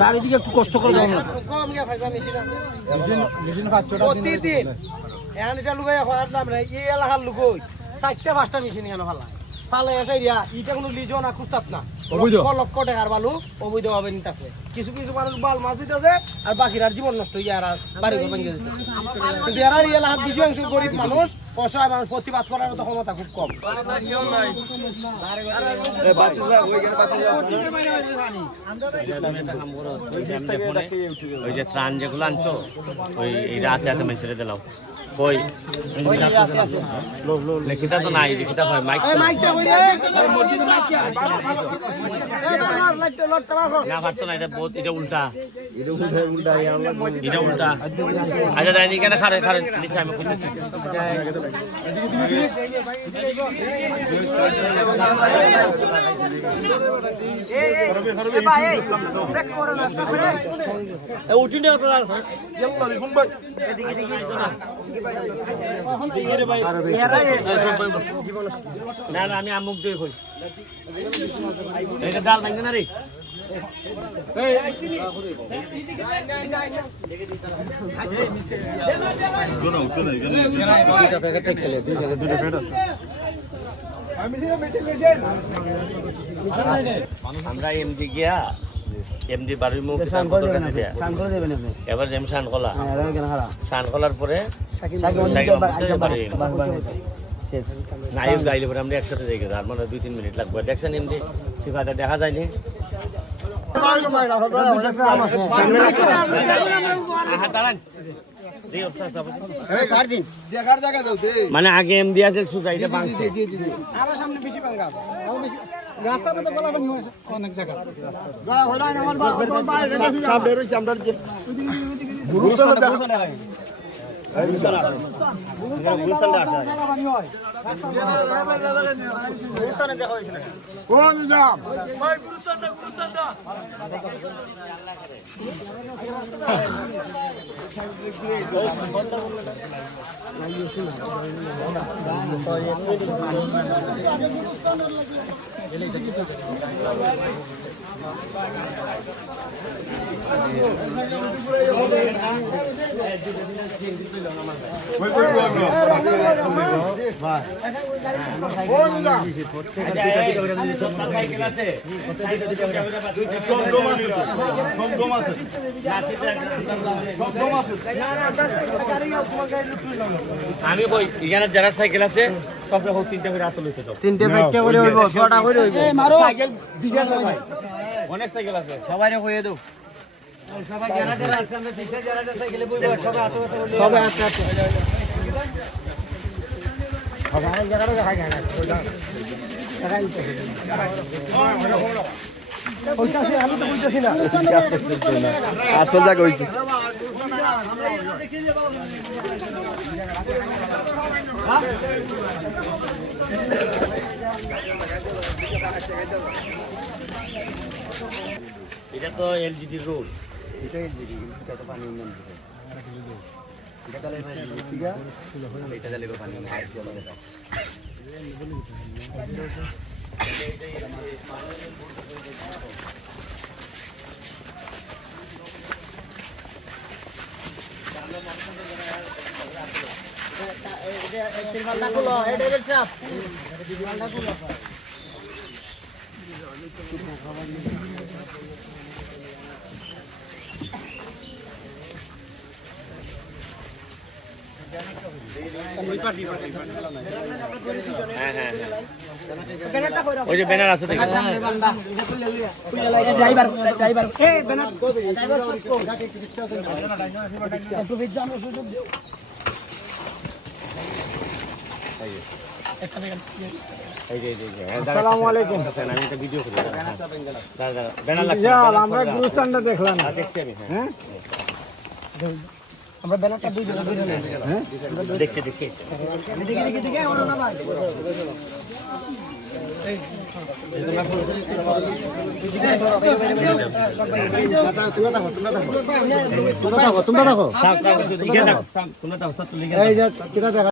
চারিদিকে কষ্ট করে প্রতিদিন এখন এটা লুকাই হওয়ার নাম রে এই এলাকার লুকোই 4টা 5টা মেশিন এখানে ফালা এসে ইটা কোনো লিজো না কুস্তাত না লক্ষ টাকার বালু অবৈধ ভাবে নিতেছে কিছু কিছু মানুষ বাল মাছ দিতেছে আর বাকির জীবন নষ্ট হয়ে যায় আর বাড়ি ঘর ভেঙে দিতেছে কিন্তু এরা এই এলাকার বেশি অংশ গরিব মানুষ অসহায় মানুষ প্রতিবাদ করার মতো ক্ষমতা খুব কম। ওই যে ত্রাণ যেগুলো আনছো ওই রাতে হাতে মেনে ছেড়ে দিলাম কই লেখিতা তো নাই লেখিতা হয় মাইক না পারতো না এটা বহুত এটা উল্টা এটা উল্টা আচ্ছা যাইনি কেন খারে খারে নিচে আমি বুঝতেছি না না আমি আমুক দিয়ে কই এটা ডাল ভাঙবে না রে আমরা এমডি গিয়া এমডি বাড়ির মুখ এবার যেম শানকলা শানকলার পরে নায়ক গাইলে পরে আমরা একসাথে যাই আর মানে 2-3 মিনিট লাগবে দেখছেন এমডি সিফাতে দেখা যায়নি মানে আগে এমডি আছে সুজাইতে সামনে বেশি ভাঙা রাস্তা মতো গলা পানি হয় অনেক জায়গা আমি কই এখানে যারা সাইকেল আছে সব রকম 3টা করে হাতে লইতে দাও 3টা 4টা করে হইব 6টা করে হইব সাইকেল দিকে ভাই অনেক সাইকেল আছে সবাইরে কইয়ে দাও সবাই যারা যারা আছে আমরা পিছে যারা যারা সাইকেলে বইব সবাই হাতে হাতে সবাই হাতে হাতে সবাই জায়গাটা দেখা যায় না ওইটা ওইটাছে আমি তো বলতেছি না আসল জায়গা হইছে এটা তো এলজিডি রোড এটা এলজিডি এটা তো পানি উন্নয়ন এটা তাহলে এটা তাহলে পানি উন্নয়ন হ্যাঁ হ্যাঁ ওই যে ব্যানার আছে দেখো ড্রাইভার ড্রাইভার এই ব্যানার ড্রাইভার একটু বিজ্ঞান সুযোগ দিও আসসালামু আলাইকুম আমি একটা ভিডিও করি দাদা ব্যানার লাগছে আমরা গুরুস্থানটা দেখলাম দেখছি আমি হ্যাঁ আমরা ব্যানারটা দুই দিন হ্যাঁ দেখতে দেখে দেখে ওরা না ভাই তোমরা দেখো তোমরা দেখো